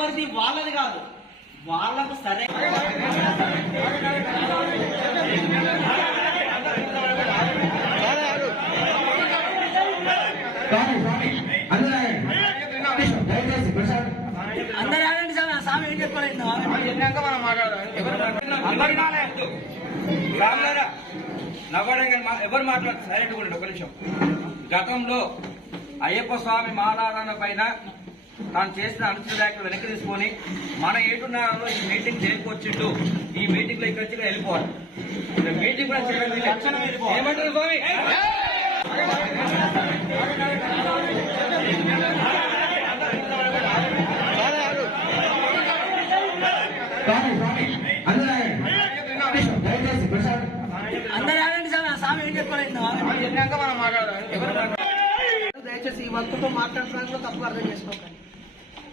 ఎవరిది వాళ్ళది కాదు, వాళ్ళకు సరే అందరూ ఆడండి సార్. స్వామి ఏం చెప్పలేదు మనం మాట్లాడాలి. ఎవరు మాట్లాడు సైలెంట్ కూడా ఒక నిమిషం. గతంలో అయ్యప్ప స్వామి మాలారాధన పైన తాను చేసిన అనుచిత వ్యాఖ్యలు వెనక్కి తీసుకొని మన ఏటున్నారో ఈ మీటింగ్ చేరుకొచ్చిండు, ఈ మీటింగ్ లో ఇక్కడి వెళ్ళిపోవాలి. మీటింగ్ ఏమంటారు స్వామి? అందరూ ఆడండి సార్. స్వామి ఏం చెప్పలేదు మనం మాట్లాడాలి. దయచేసి ఈ వంతుతో మాట్లాడడానికి తప్పు అర్థం చేసుకోకండి.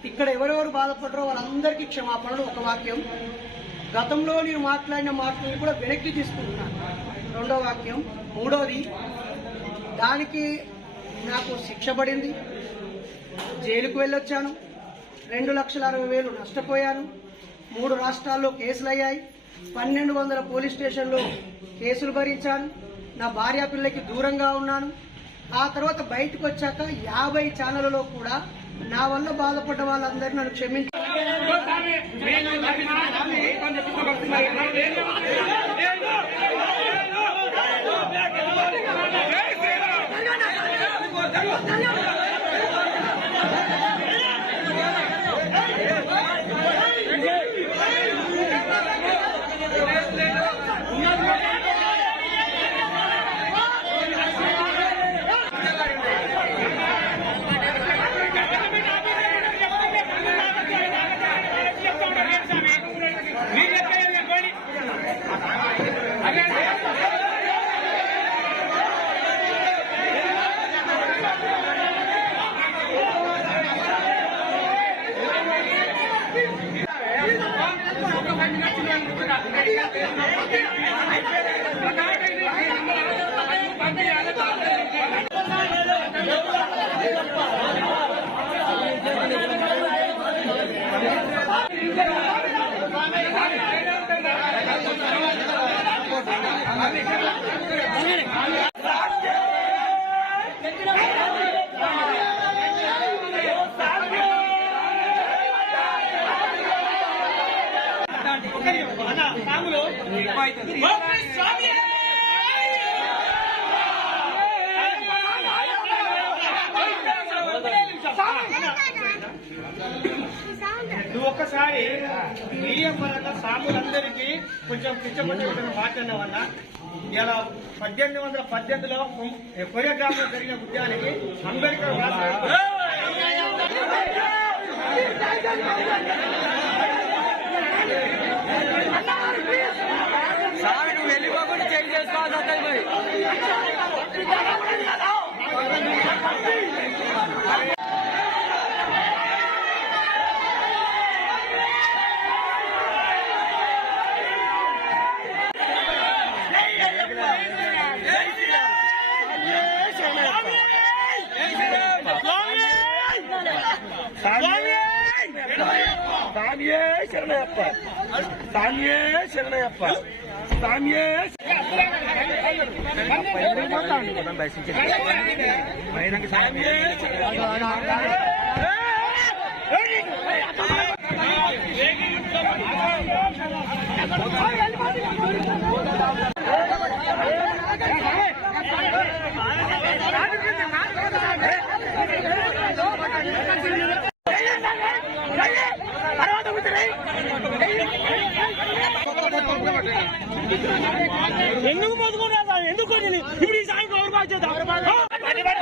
ఇక్కడ ఎవరెవరు బాధపడరో వాళ్ళందరికీ క్షమాపణలు. ఒక వాక్యం, గతంలో నేను మాట్లాడిన మాటలను కూడా వెనక్కి తీసుకుంటున్నాను. రెండో వాక్యం. మూడోది, దానికి నాకు శిక్ష పడింది, జైలుకు వెళ్ళొచ్చాను, 2,60,000 నష్టపోయాను, 3 రాష్ట్రాల్లో కేసులు అయ్యాయి, 1,200 పోలీస్ స్టేషన్లో కేసులు భరించాను, నా భార్య పిల్లకి దూరంగా ఉన్నాను. ఆ తర్వాత బయటకు వచ్చాక 50 ఛానళ్లలో కూడా నా వల్ల బాధపడ్డ వాళ్ళందరూ నన్ను క్షమించారు. ఒక్కసారి మీడియా పరంగా సాములందరికీ కొంచెం పిచ్చపట్టిన మాట్లాడిన వల్ల ఇలా 1818లో కొరియోగ్రాఫ్ లో జరిగిన ఉద్యానికి అంబేద్కర్ వెళ్ళిపోకుండా చెక్ చేసుకోవాలి. శరణయ్యప్ప, శరణయ్యప్ప, ఎందుకు పోతుకున్నా ఎందుకు ఇప్పుడు ఈ సాయంత్రం ఎవరు బాధ్యత అంటేనే